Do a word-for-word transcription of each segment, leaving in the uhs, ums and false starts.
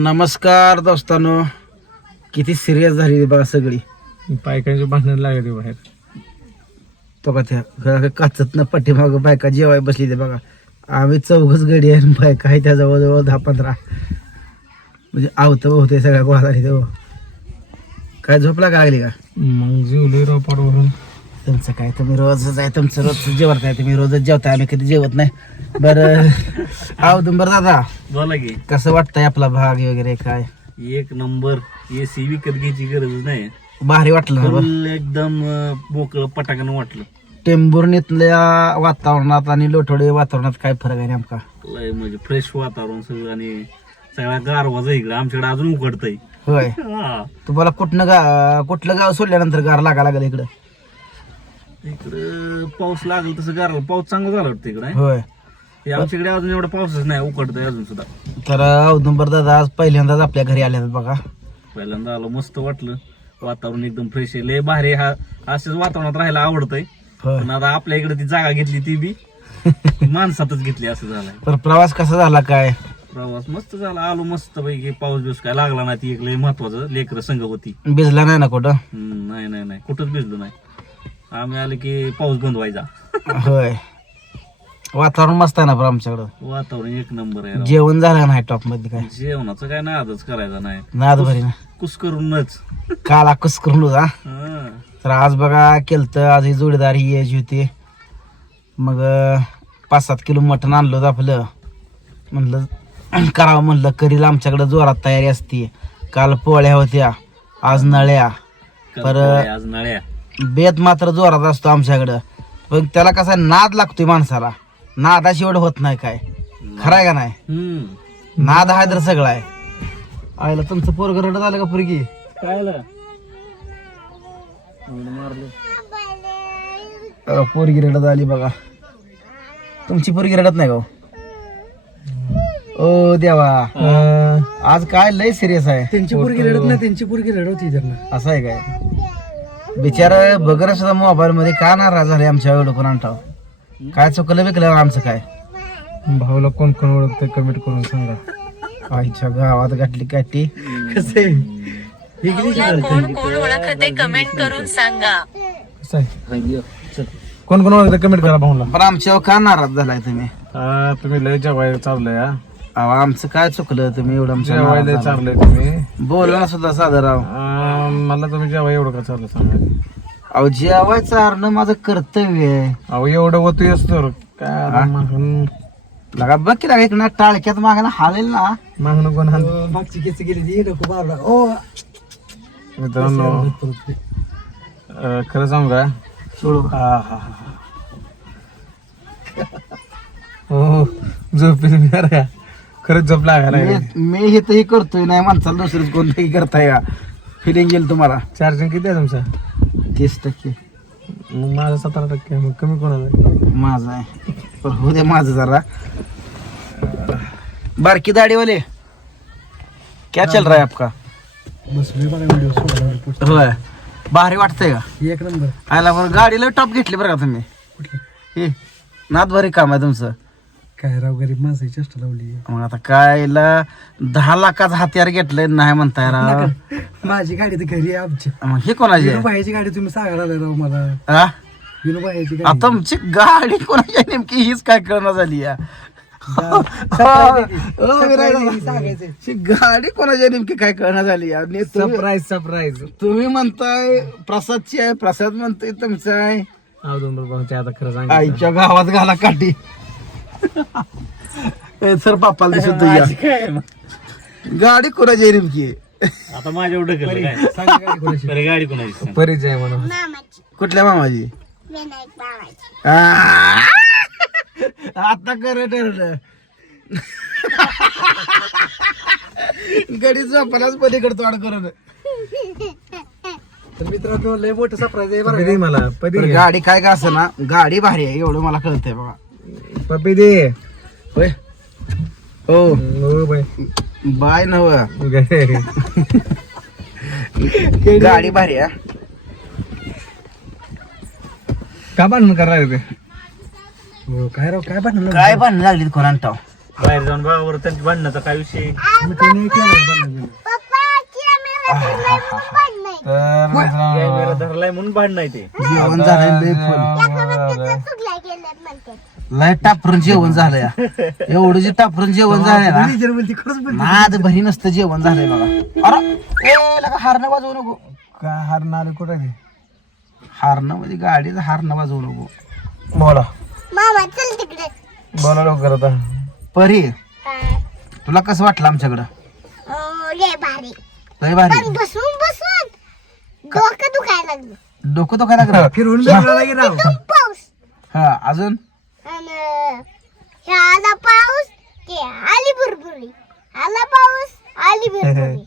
नमस्कार दोस्तांनो, किती सिरियस झाली बघा सगळी. बायकांची भांडण लागली बाहेर. तो का त्या काचत न पाठीमाग बायका जेवाय बसली ते बघा. आम्ही चौघच गडी आहे, बायका आहे त्या जवळजवळ दहा पंधरा. म्हणजे आवत होते सगळ्या गोळा झाली. तो काय झोपला का लागली का? मग जेवलोय रोपाडवरून. तुमचं काय, तुम्ही रोजच आहे, तुमचं रोजच जेवत आहे, तुम्ही रोजच जेवताय, आम्ही कधी जेवत नाही. बरं अवदुंबर दादा, बोला की. कसं वाटतंय आपला भाग वगैरे काय? एक नंबर. एसी विकत घ्यायची गरज नाही. भारी वाटलं ना बरं? फुल एकदम अं, मोकळं पटाकन वाटलं. टेंभुर्णीतल्या वातावरणात आणि लोठोडे वातावरणात काय फरक आहे नेमका? लय म्हणजे फ्रेश वातावरण सगळं आणि सगळा गारवाचा इकडे आमच्याकडे अजून उघडतंय. होय. तुम्हाला कुठनं गा कुठलं गाव सोडल्यानंतर गार लागा लागलं इकडं? इकडं पाऊस लागला तसं गार, पाऊस चांगला झाला वाटतं इकडे. होय. हे आमच्याकडे अजून एवढा पाऊसच नाही, उकडतंय अजून सुद्धा. तर औदुंबर दादा आज पहिल्यांदाच आपल्या घरी आले बघा. पहिल्यांदा आलो, मस्त वाटलं. वातावरण एकदम फ्रेश आहे, लय भारी. हा असेच वातावरणात राहायला आवडतंय. होय. पण आता आपल्या इकडे ती जागा घेतली ती बी माणसातच घेतली असं झालंय. तर प्रवास कसा झाला काय? प्रवास मस्त झाला. आलो मस्त पैकी. पाऊस बिऊस काय लागला नाही. ती एक लय महत्वाचं. लेकरं संघ होती. भिजला नाही ना कुठं? हम्म, नाही नाही नाही कुठंच भिजलो नाही. आम्ही आले की पाऊस बंद व्हायचा. होय. वातावरण मस्त आहे ना पण आमच्याकडं. वातावरण एक नंबर आहे राव. जेवण झालं नाही टॉप मध्ये काय? जेवणाचं काय नादच करायचा नाही. नाद भरी ना कुस करूनच. काला कुस करून होता. हं. तर आज बघा केलत, आज ही जोडीदार ही यायची होती. मग अं, पाच सात किलो मटण आणलं होतं आपलं. म्हणलं करावं, म्हणलं करील. आमच्याकडे जोरात तयारी असते. काल पोळ्या होत्या, आज नळ्या. काल पर पोळ्या, आज नळ्या. बेत मात्र जोरात असतो आमच्याकडं. पण त्याला कसा नाद लागतोय माणसाला. नादाशी एवढं होत नाही काय, खराय का नाही? हम्म. नाद आहे तर सगळं आहे. आईला तुमचं पोरग रडत आलं का पोरगी? काय मारलं अं, पोरगी रडत आली बघा. तुमची पोरगी रडत नाही का हो? ओ देवा, आज काय लय सिरियस आहे. त्यांची पोरगी रडत नाही, त्यांची पोरगी रडवती त्यांना. असं आहे काय? बिचार बगर सुद्धा मोबाईल मध्ये का नाराज झाले आमच्या एवढं कोण आणताव? काय चुकलं बिकलं आमचं काय? भाऊला कोण कोण ओळखतंय कमेंट करून सांगा. आईच्या गावात गाठली काठी. कसे कोण कोण ओळखते कमेंट करून सांगा. कसं आहे? कोण कोण ओळखतंय कमेंट करा भाऊला. पण आमच्यावर का नाराज झालाय तुम्ही? हा, तुम्ही लय जेवायला चाललंय. हा, अहो, आमचं काय चुकलं तुम्ही एवढं आमच्या जेवायला नाराज झाला? चाललंय तुम्ही. बोलवा ना सुद्धा साधं राव. आ, मला तुम्ही जेवाय एवढं का चाललं सांगा. अहो, जेवायचं आरणं माझं कर्तव्य आहे. अहो एवढं होतोय असतं काय आता मागून लगा बघ की लागा इकडं टाळक्यात मागायला हालेल ना. मागणं कोण हाण. मागची केस गेली ती नको बाबा. ओ मित्रांनो, अं, खरं सांगू का? सोडू. हा हा हा. हो, झोप येते बरं का? खरंच झोप लागायला लागली. मी मी हे तरी करतोय, नाही माणसाला दुसरंच कोणतंही करताय का? फिलिंग येईल तुम्हाला. चार्जिंग किती आहे तुमचा? तीस टक्के मग माझा सतरा टक्के आहे. मग कमी कोणाला? माझं आहे. पण हो दे माझं जरा. बारकी दाढी वाले क्या चल रहा है आपका? बस मी बघा व्हिडिओ होय, भारी वाटतंय का? एक नंबर. आयला बरं गाडीला टॉप घेतली बरं का तुम्ही? हे नाद भारी काम आहे तुमचं. काय राव, गरीब माणसाची चेष्टा लावली. मग आता कायला दहा लाखाचं हत्यार घेतलंय नाही म्हणताय राव. माझी गाडी तर घरी आहे आमची. मग हे कोणाची आहे? विनोबाईची गाडी तुम्ही सांगायला लागला राव मला. हा? विनोबाईची आता गाडी. तुमची गाडी कोणाची आहे नेमकी हीच काय कळणार झाली या. सांगायचं. ही गाडी कोणाची आहे नेमकी काय कळणार झाली या. आणि तुम्ही- सरप्राईज सरप्राईज. तुम्ही म्हणताय प्रसादची आहे, प्रसाद म्हणतोय तुमचं आहे. आता खरं सांग. आईच्या गावात घाला काठी. ए, सर बापाला दिसत तुझ्या गाडी कोणाची आहे नेमकी? आता माझ्या एवढं केलं काय? बरं, गाडी कोणाची सांग. परिचय म्हणून. कुठल्या मामाची? आ, आता कर ठरलं. गडी झोपायलाच पलीकडे तोड करून. तर मित्रांनो, लय मोठं सरप्राईज आहे बरं. मला पदी बरं, गाडी काय का असं ना, गाडी भारी आहे एवढं मला कळतंय बघा. पप्पी दे. होय हो, हो बाय. बाय नव गाडी भारी आहे. का भांडण करायला ते? हो, काय राव, काय भांडण? काय भांडण लागली कोणाला? बाहेर जाऊन बघा त्यांची भांडणाचा काय विषय. तर कॅमेरा धरलाय म्हणून भांडण आहे ते. जेवण झालंय लय फुल लय टापरून जेवण झालंय एवढं जे टापरून जेवण झालंय ना नाद भरी नसतं जेवण झालंय बघा. अरे ए लगा हारणं वाजवू नको. काय हारणार कुठे ते हारणं म्हणजे गाडीचं हारणं वाजवू नको. बोला मामा चल तिकडे. बोला लवकर आता. परी तुला कसं वाटलं आमच्याकडं? अं, लय भारी. लय भारी. पण बसून बसून डोकं दुखायला लागलं. डोकं तो काय लागलं फिरून तो पाऊस हा अजून आणि हे आला पाऊस ते आली भुरभुरी. आला पाऊस आली भुरभुरी.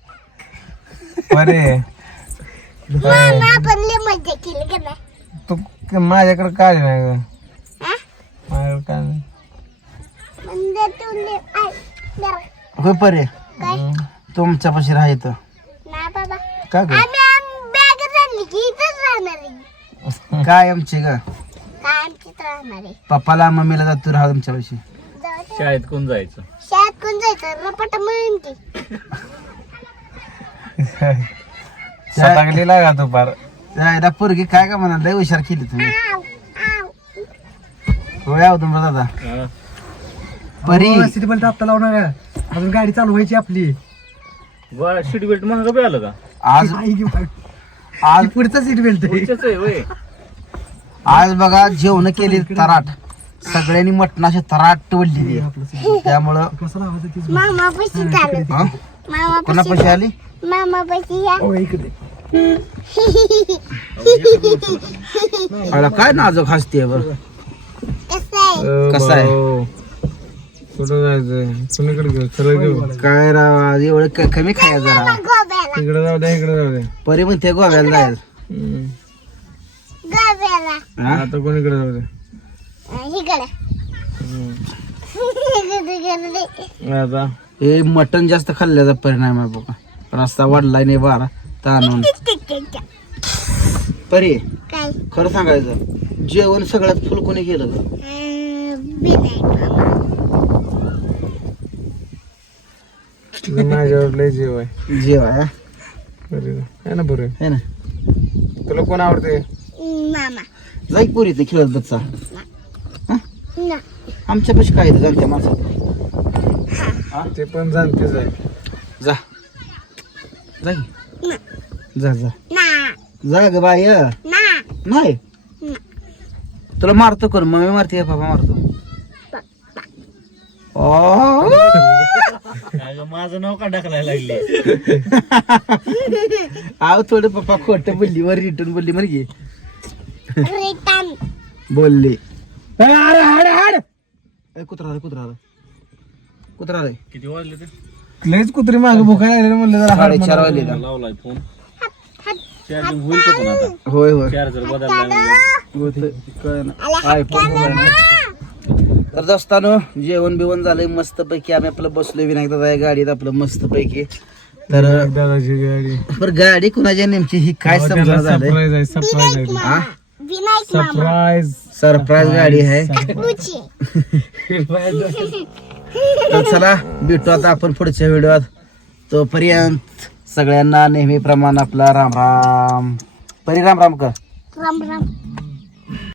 बरे मामा आपण लय मजा केली का नाही? तू क- माझ्याकडे काय नाही ग हा? माझ्याकडे काय नाही. म्हणजे तू लय आय, जरा होय परे काय तुमच्या पाशी राहायचं ना बाबा का ग आम्ही बॅग आणली की इथंच राहणार आहे. काय आमचे ग काय आमचीच राहणार आहे. पप्पाला मम्मीला जातो राहा तुमच्या पाशी. जाऊ दे. शाळेत कोण जायचं? शाळेत कोण जायचं रपाट मिळून की. सटाकलेला का तू फार जायला पोरगी काय का म्हणा लय हुशार केली तुम्ही. आव, आव. होय आहो तुमचा दादा हा. परी सीट बेल्ट आता लावणार का अजून गाडी चालू व्हायची आपली बरं सीट बेल्ट महाग बी आलं का? आज आज पुढचा सीट बेल्ट पुढच्याच आहे होय. आज बघा जेवण केली तराट सगळ्यांनी मटणाशी तराट वडली त्यामुळं कसं लावायचं तीच मामा पैसे चालत. हा? मामा कोणा पैसे पैसे आली मामा पैसे या. ओ, इकडे अरे काय नाजूक हसते बर कसं आहे? कसं आहे? कुठं जायचंय कुणीकडे घेऊ सरळ घेऊ काय राव आज एवढं क- कमी खाया जरा गोब्याला इकडे जाऊ द्या इकडे जाऊ द्या परी म्हणते गोव्याला जायचं हम्म. गोब्याला हा? आता कोणीकडे जाऊ द्या अं, इकडे. इकडे. आता हे मटण जास्त खाल्ल्याचा परिणाम आहे बघा रस्ता वाढलाय नाही बारा ताणून टिक, टिक, टिक. परी काय खरं सांगायचं जेवण सगळ्यात फुल कोणी केलं ग? अं, विनायक मामा. माझ्यावर लय जीव आहे जेवा हा? बरं आहे ना बरं है ना तुला कोण आवडते अं, मामा जाई पोरी ते खेळत बच्चा ना आमच्या पाशी काय येतं जाणत्या माणसात ते पण जाणतेच आहे जा जा की. ना जा जा ना जा ग बाय ना नाही ना. तुला मारतो कोण मम्मी मारते का पप्पा मारतो ओ. अगं, माझं नाव का ढकलायला लागले? आव थोडं पप्पा खोट बोलली वर रिटर्न बोलली म्हण की रिटर्न. बोलली अरे हाड हाड ए, कुत्रा आलाय, कुत्रा आलाय. कुत्रा आलाय. किती वाजले ते? लयच कुत्री मागे भुका लागले म्हणलं जरा हाड साडेचार वाजले का? लावलाय फोन. चार्जिंग होईल का पण आता? होय होय चार्जर बदललाय म्हणजे. होतंय. काय ना आयफोन मोबाईल आहे. तर दोस्तानो जेवण बिवण झालंय मस्त पैकी आम्ही आपलं बसलोय विनायक दादा या गाडीत आपलं मस्त पैकी तर दादाची गाडी बरं गाडी कुणाच्या नेमकी ही काय समजा झालंय सरप्राईज आहे सरप्राईज आहे हा विनायक मामा. सरप्राईज सरप्राईज गाडी आहे खरबूजची. तर चला भेटू आता आपण पुढच्या व्हिडिओत तोपर्यंत सगळ्यांना नेहमीप्रमाणे आपला राम राम परी राम राम कर राम राम.